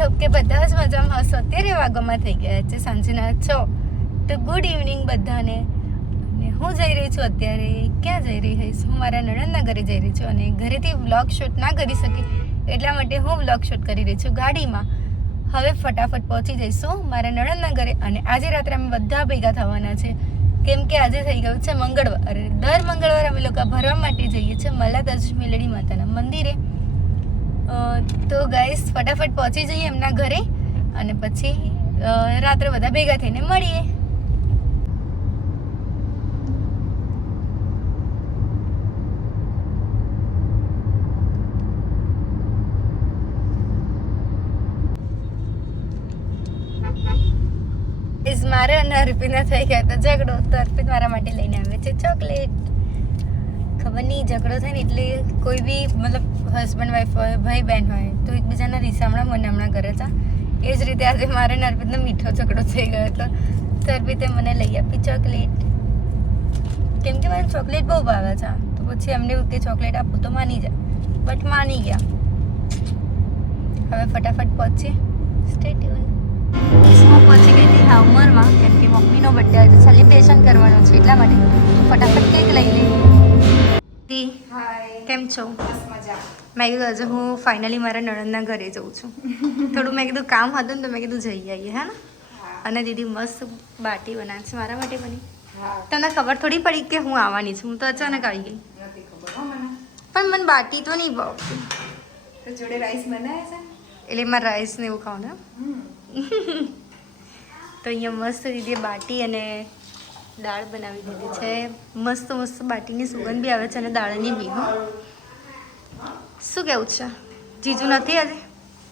I hope કે બધા જ મજામાં હશો. અત્યારે વાગોમાં થઈ ગયા છે સાંજના 6. તો ગુડ ઇવનિંગ બધાને. અને હું જઈ રહી છું અત્યારે ક્યાં જઈ રહી હઈશ, હું મારા નણંદના ઘરે જઈ રહી છું અને ઘરેથી વ્લોગ શૂટ ના કરી શકી એટલા માટે હું વ્લોગ શૂટ કરી રહી છું ગાડીમાં. હવે ફટાફટ પહોંચી જઈશું મારા નણંદના ઘરે અને આજે રાત્રે અમે બધા ભેગા થવાના છે કેમ કે આજે થઈ ગયું છે મંગળવાર. દર મંગળવારે અમે લોકો ભરવા માટે જઈએ છીએ મલ્લાદજ મેલડી માતાના મંદિરે. તો ગાઈસ ફટાફટ પહોંચી જઈએ એમના ઘરે અને પછી રાત્રે બધા ભેગા થઈને મળીએ. મારે અને અર્પિતના થઈ ગયા તો ઝઘડો. તો અર્પિત મારા માટે લઈને આવે છે ચોકલેટ. ખબર નહીં ઝઘડો થાય ને એટલે કોઈ બી મતલબ હસબન્ડ વાઈફ હોય ભાઈ બહેન હોય તો એકબીજાના રીસામણા મનામણા કરે છે. એ જ રીતે આજે મારે અને અર્પિતનો મીઠો ઝઘડો થઈ ગયો હતો તો અર્પિતે મને લઈ આપી ચોકલેટ કેમ કે મને ચોકલેટ બહુ ભાવે છે. તો પછી એમને એવું કે ચોકલેટ આપું તો માની જાય બટ માની ગયા. હવે ફટાફટ પહોંચીએ. Stay tune. હું પહોંચી ગઈ હતી હાઉમરમાં કેમ કે મમ્મીનો બર્થડે આજે સેલિબ્રેશન કરવાનો છે એટલા માટે ફટાફટ કેક લઈ લઈ. કેમ છો? મેં કીધું આજે હું ફાઇનલી મારા નણંદના ઘરે જઉં છું. થોડું મેં કીધું કામ હતું ને તો મેં કીધું જઈ આવીએ હે ને. અને દીદી મસ્ત બાટી બનાવે છે મારા માટે બની. તમને ખબર થોડી પડી કે હું આવવાની છું, હું તો અચાનક આવી ગઈ. પણ મને બાટી તો નહીં ભાવતી. જોડે રાઈસ બનાવે છે એટલે એમાં રાઈસ ને એવું ખાવ ને. તો અહીંયા મસ્ત દીદીએ બાટી અને દાળ બનાવી દીધી છે. મસ્ત મસ્ત બાટીની સુગંધ બી આવે છે અને દાળની બી. શું કેવું છે? જીજુ નથી આજે?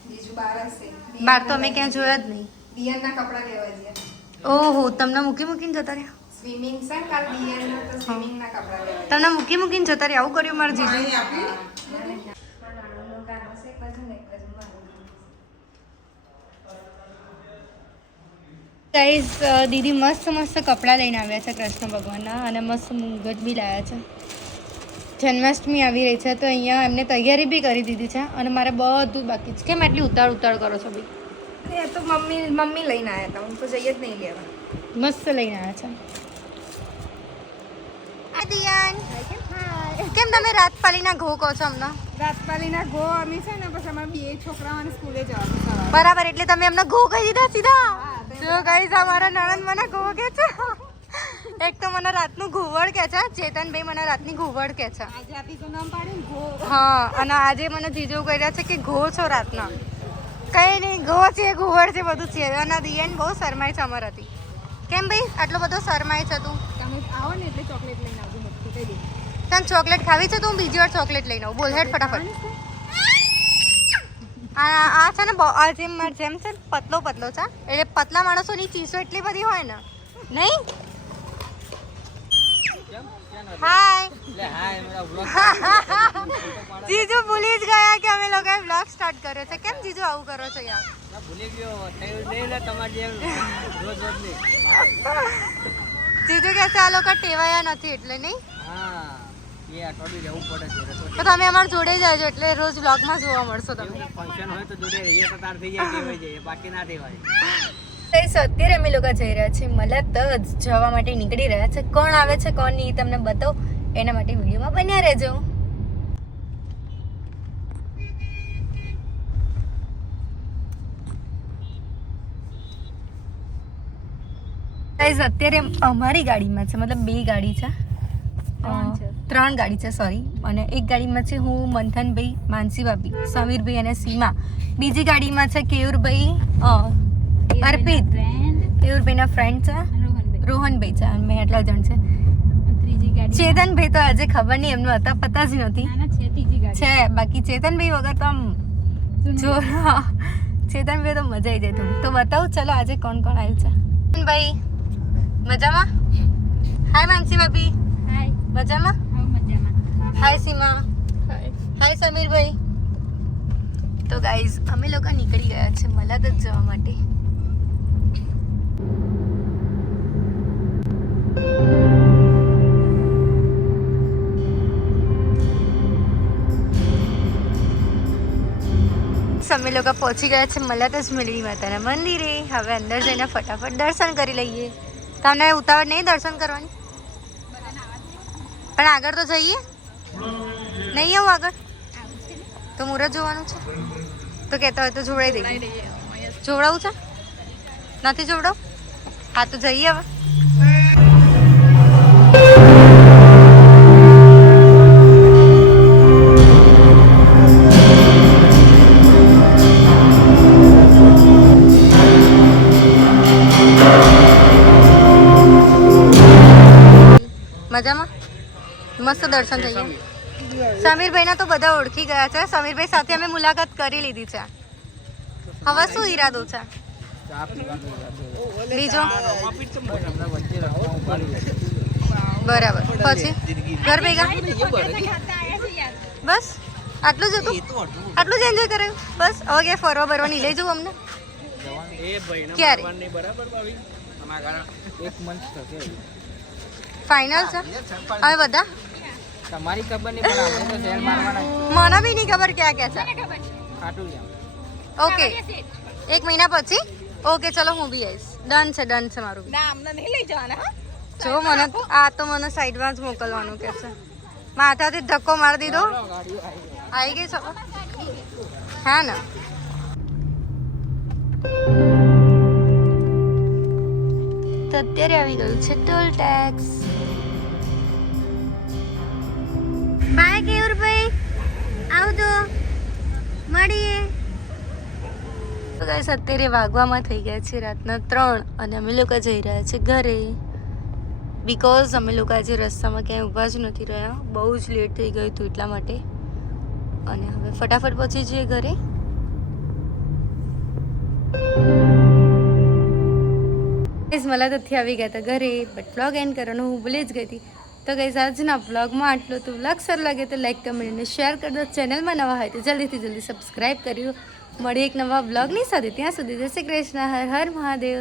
બીજું બહાર હશે. બહાર તો અમે ક્યાં જોયા જ નહીં. દિયાના કપડા લેવા ગયા. ઓહો, તમને મૂકીને જતા રહ્યા? સ્વિમિંગ છે કાલ દિયાના તો સ્વિમિંગના કપડા લેવા. તમને મૂકીને જતા રહ્યા? આવું કર્યું મારા જીજુ. ગાઈઝ દીદી મસ્ત મસ્ત કપડાં લઈને આવ્યા છે કૃષ્ણ ભગવાનના અને મસ્ત મુંગટ બી લાવ્યા છે. જન્માષ્ટમી આવી રહી છે તો અહીંયા એમને તૈયારી બી કરી દીધી છે અને મારે બધું બાકી છે. કેમ એટલી ઉતાળ કરો છો ભાઈ? એ તો મમ્મી લઈને આવ્યા હતા, હું તો જઈએ જ નહીં લેવા. મસ્ત લઈને આવ્યા છે. દિયાન કેમ તમે રાતપાલીના ઘો કહો છો અમને? રાતપાલીના ઘો અમે છે ને પછી અમારા બે છોકરાઓને સ્કૂલે જવાનું સવારે. બરાબર, એટલે તમે એમને ઘો કહી દીધા સીધા. જો ગાઈઝ અમારા નણંદ મને ઘો કે છે. એક તો મને રાતનું ઘુવડ કે છે, ચેતનભાઈ મને રાતની ઘુવડ કે છે. આજે આપી તો નામ પાડ્યું ઘો. હા, અને આજે મને જીજુ કહી રહ્યા છે કે ઘો છો રાતના. કઈ નહીં, ઘો છે ઘુવડ છે બધું છે. અને દિયાન બહુ શરમાય છે અમારાથી. કેમ ભાઈ આટલો બધો શરમાય છે તું? તમે આવો ને એટલે ચોકલેટ લઈને આવજો મોટું કહી દે. તને ચોકલેટ ખાવી છે તો હું બીજી વાર ચોકલેટ લઈને આવું. બોલ હેડ ફટાફટ. આ છે ને આ જેમ છે પતલો છે એટલે પતલા માણસોની ચીસો એટલી બધી હોય ને નહીં. હાય જીજુ ભૂલી જ ગયા કે અમે લોકોએ વ્લોગ સ્ટાર્ટ કર્યો છે. કેમ જીજુ આવું કરો છો યાર? જીજુ કે છે આ લોકો ટેવાયા નથી એટલે નહીં. તો તમે અમારા જોડે જ આવજો એટલે રોજ વ્લોગમાં જોવા મળશો તમે. અત્યારે અમે લોકો જઈ રહ્યા છીએ મલ્લાદજ જવા માટે નીકળી રહ્યા છે. કોણ આવે છે કોણ નહીં તમને બતાવો એના માટે વિડીયોમાં બન્યા રહેજો. ગાઈઝ અત્યારે અમારી ગાડીમાં છે, મતલબ બે ગાડી છે, 3 ગાડી છે સોરી. અને એક ગાડીમાં છે હું, મંથનભાઈ, માનસી ભાભી, સમીરભાઈ અને સીમા. બીજી ગાડીમાં છે કેયુરભાઈ, અર્પિત, કેયુરભાઈના ફ્રેન્ડ છે, રોહનભાઈ છે અને મેં એટલા જણ છે. ચેતનભાઈ તો આજે ખબર નહીં એમનું હતા પતા જ નથી છે. બાકી ચેતનભાઈ વગર તો આમ જો ચેતનભાઈ તો મજા આવી જાય થોડી. તો બતાવું ચલો આજે કોણ કોણ આવ્યું છે. ભાઈ મજામાં? હાય માનસી ભાભી. હાય. મજામાં? હાય સીમા. હાય સમીરભાઈ. તો ગાઈઝ અમે લોકો નીકળી ગયા છે મલ્લાદજ જવા માટે. ગાઈસ અમે લોકો પહોંચી ગયા છે મલાતસ મેલડી માતાના મંદિરે. હવે અંદર જઈને ફટાફટ દર્શન કરી લઈએ. તમને ઉતાવળ નહીં દર્શન કરવાની? પણ આગળ તો જઈએ. નહીં આવું આગળ તો મુહૂર્ત જોવાનું છે. તો કહેતા હોય તો જોડાઈ દઈએ. જોડાવું છે? નથી જોડાવું? હા તો જઈએ હવે. મજામાં મસ્ત દર્શન થઈ ગયા. સમીરભાઈના તો બધા ઓળખી ગયા છે. સમીરભાઈ સાથે અમે મુલાકાત કરી લીધી છે. હવે શું ઈરાદો છે બીજો? બરાબર. પછી ઘર ભેગા બસ આટલું જ હતું? આટલું જ એન્જોય કર્યું બસ? હવે ક્યાં ફરવા બરવા નહીં લઈ જવું અમને? ક્યારે ફાઇનલ છે? હવે બધા તમારી ખબર નહીં પણ આપણે તો સેલ મારવાના. મને બી નહીં ખબર ક્યાં ક્યાં છે. ખાટું જામ. ઓકે 1 મહિના પછી. ઓકે ચલો હું બી આવીશ. ડન છે મારું બી. ના અમને નહીં લઈ જવાના હા. જો મને આ તો મને સાઈડમાં જ મોકલવાનું કે છે. માથાથી ધક્કો મારી દીધો. આવી ગઈ ચલો. હા ને તો અત્યારે આવી ગયું છે ટોલ ટેક્સ. બાય કેયુરભાઈ આવજો મળીએ. તો ગાઈસ અત્યારે વાગવામાં થઈ ગયા છે રાતના 3 અને અમે લોકો જઈ રહ્યા છે ઘરે. બીકોઝ અમે લોકો આજે રસ્તામાં ક્યાંય ઊભા જ નથી રહ્યા. બહુ જ લેટ થઈ ગયું હતું એટલા માટે. અને હવે ફટાફટ પહોંચી જઈએ ઘરે. मला તો આવી ગયા હતા ઘરે બટ વ્લોગ એન્ડ કરવાનું હું ભૂલી જ ગઈ હતી. તો ગાઈસ આજના વ્લોગમાં આટલું. તો વ્લોગ સારું લાગે તો લાઈક કમેન્ટ અને શેર કરી દો. ચેનલમાં નવા હોય તો જલ્દી સબસ્ક્રાઈબ કર્યું. મળી એક નવા વ્લોગની સાથે. ત્યાં સુધી જય શ્રી કૃષ્ણ. હર હર મહાદેવ.